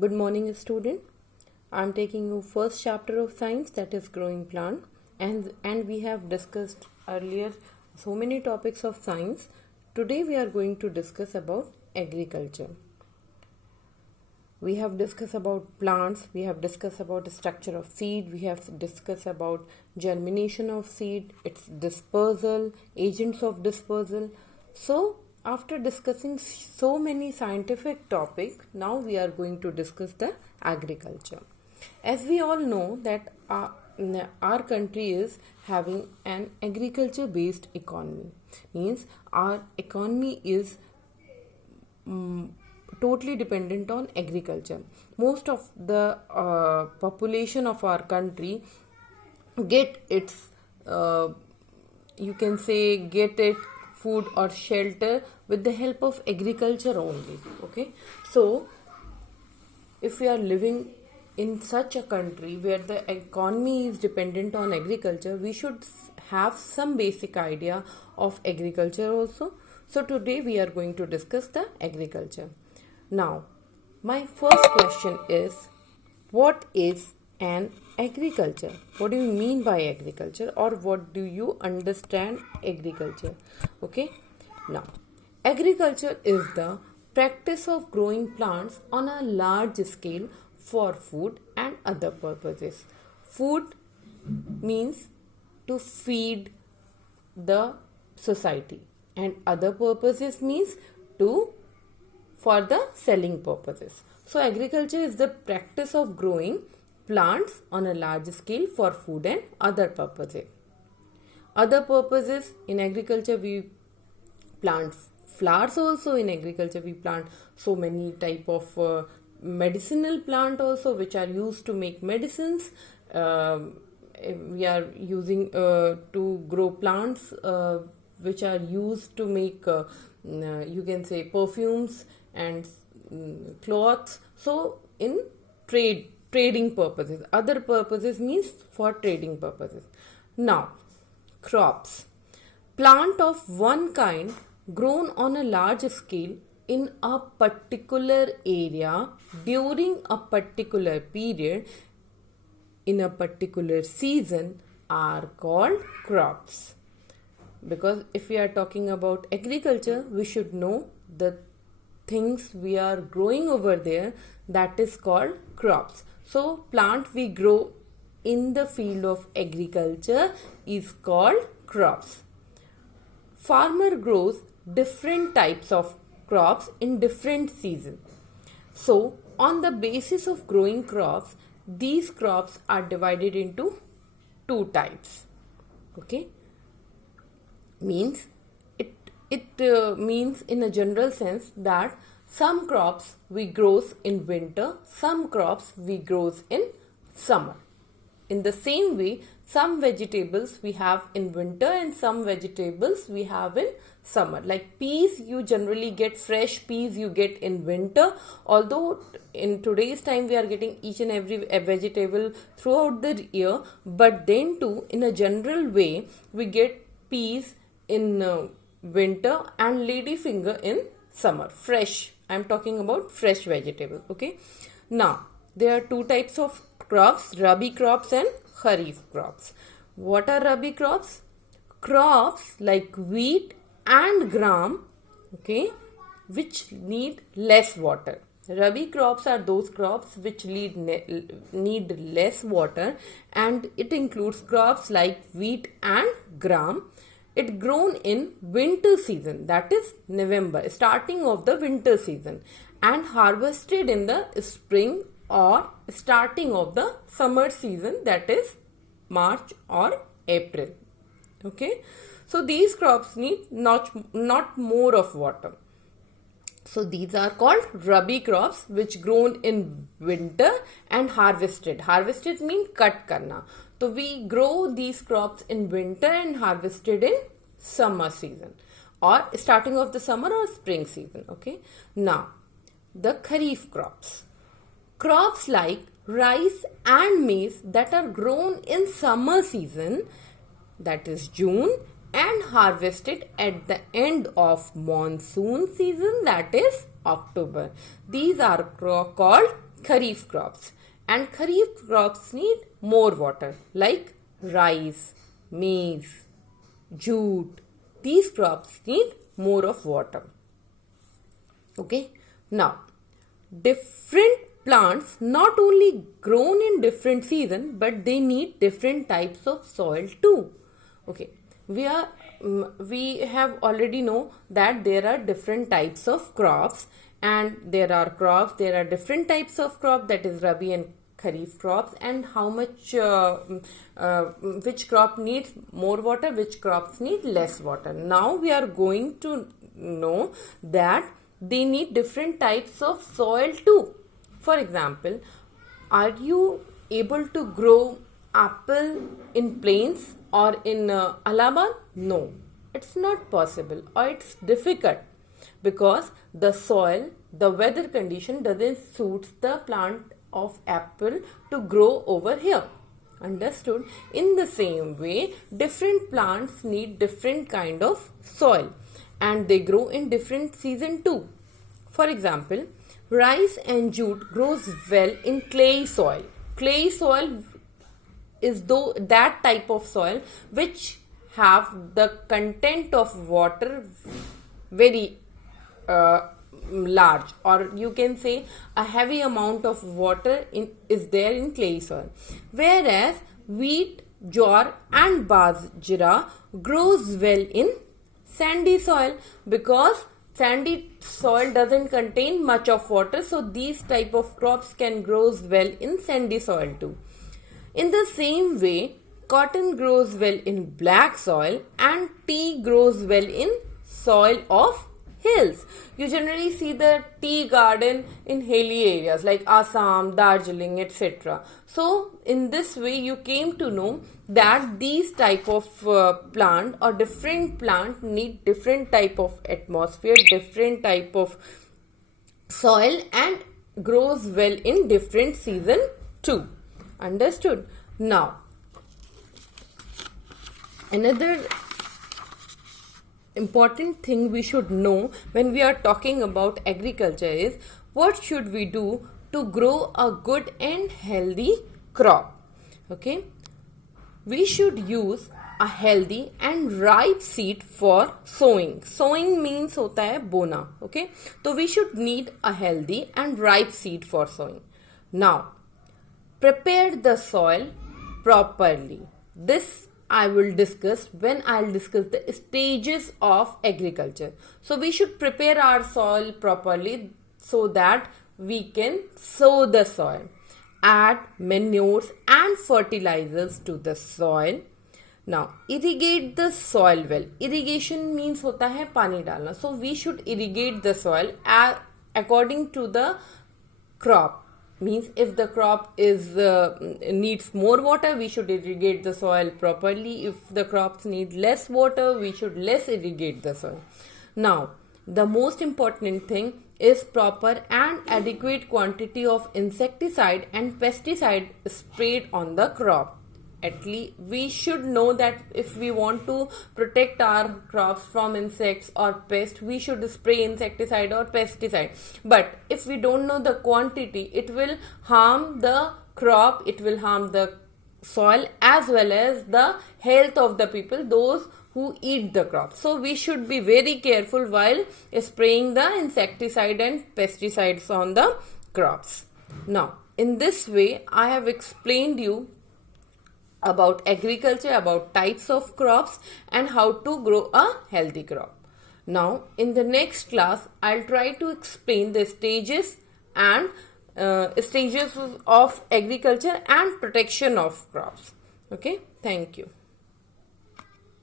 Good morning, student. I am taking you first chapter of science, that is growing plant, and we have discussed earlier so many topics of science. Today we are going to discuss about agriculture. We have discussed about plants, we have discussed about the structure of seed, we have discussed about germination of seed, its dispersal, agents of dispersal. So after discussing so many scientific topics, now we are going to discuss the agriculture. As we all know that our country is having an agriculture based economy, means our economy is totally dependent on agriculture. Most of the population of our country get its get it food or shelter with the help of agriculture only. Okay, so if we are living in such a country where the economy is dependent on agriculture, we should have some basic idea of agriculture also. So today we are going to discuss the agriculture. Now, my first question is, what is an agriculture? What do you mean by agriculture, or what do you understand agriculture? Okay, now agriculture is the practice of growing plants on a large scale for food and other purposes. Food means to feed the society, and other purposes means for the selling purposes. So agriculture is the practice of growing plants on a large scale for food and other purposes. Other purposes, in agriculture we plant flowers also. In agriculture we plant so many type of medicinal plant also, which are used to make medicines. We are using to grow plants which are used to make perfumes and cloths. So in trading purposes. Other purposes means for trading purposes. Now, crops. Plant of one kind grown on a large scale in a particular area during a particular period in a particular season are called crops. Because if we are talking about agriculture, we should know the things we are growing over there, that is called crops. So plant we grow in the field of agriculture is called crops. Farmer grows different types of crops in different seasons. So on the basis of growing crops, these crops are divided into two types. Okay, means it means in a general sense that some crops we grows in winter, some crops we grows in summer. In the same way, some vegetables we have in winter and some vegetables we have in summer. Like peas, you generally get fresh peas you get in winter, although in today's time we are getting each and every vegetable throughout the year, but then too in a general way we get peas in winter and ladyfinger in summer. Fresh, I am talking about fresh vegetable. Okay, now there are two types of crops, rabi crops and kharif crops. What are rabi crops? Crops like wheat and gram, okay, which need less water. Rabi crops are those crops which need less water, and it includes crops like wheat and gram. It grown in winter season, that is November, starting of the winter season, and harvested in the spring or starting of the summer season, that is March or April. Okay, so these crops need not more of water. So these are called rabi crops, which grown in winter and harvested. Harvested means cut karna. So we grow these crops in winter and harvested in summer season or starting of the summer or spring season. Okay. Now, the kharif crops. Crops like rice and maize that are grown in summer season, that is June, and harvested at the end of monsoon season, that is October. These are called Kharif crops. And Kharif crops need more water, like rice, maize, jute. These crops need more of water. Okay. Now, different plants not only grown in different season, but they need different types of soil too. Okay. We have already know that there are different types of crops, and there are different types of crop, that is Rabi and Kharif crops, and how much which crop needs more water, which crops need less water. Now we are going to know that they need different types of soil too. For example, are you able to grow apple in plains or in Allahabad? No, it's not possible, or it's difficult, because the soil, the weather condition doesn't suit the plant of apple to grow over here. Understood? In the same way, different plants need different kind of soil, and they grow in different season too. For example, rice and jute grows well in clay soil. Clay soil is that type of soil which have the content of water very large, or you can say a heavy amount of water is there in clay soil. Whereas wheat, jowar and bajra grows well in sandy soil, because sandy soil doesn't contain much of water, so these type of crops can grow well in sandy soil too. In the same way, cotton grows well in black soil, and tea grows well in soil of hills. You generally see the tea garden in hilly areas like Assam, Darjeeling, etc. So in this way you came to know that these type of plant or different plant need different type of atmosphere, different type of soil, and grows well in different season too. Understood? Now, another important thing we should know when we are talking about agriculture is what should we do to grow a good and healthy crop. Okay, we should use a healthy and ripe seed for sowing. Sowing means hota hai bona. Okay, so we should need a healthy and ripe seed for sowing. Now, prepare the soil properly. This I will discuss when I'll discuss the stages of agriculture. So we should prepare our soil properly so that we can sow the soil. Add manures and fertilizers to the soil. Now, irrigate the soil well. Irrigation means hota hai pani dalna. So we should irrigate the soil according to the crop. Means if the crop is needs more water, we should irrigate the soil properly. If the crops need less water, we should less irrigate the soil. Now, the most important thing is proper and adequate quantity of insecticide and pesticide sprayed on the crop. At least we should know that if we want to protect our crops from insects or pests, we should spray insecticide or pesticide. But if we don't know the quantity, it will harm the crop, it will harm the soil as well as the health of the people, those who eat the crop. So we should be very careful while spraying the insecticide and pesticides on the crops. Now, in this way, I have explained you about agriculture, about types of crops and how to grow a healthy crop. Now, in the next class, I'll try to explain the stages and stages of agriculture and protection of crops. Okay, thank you.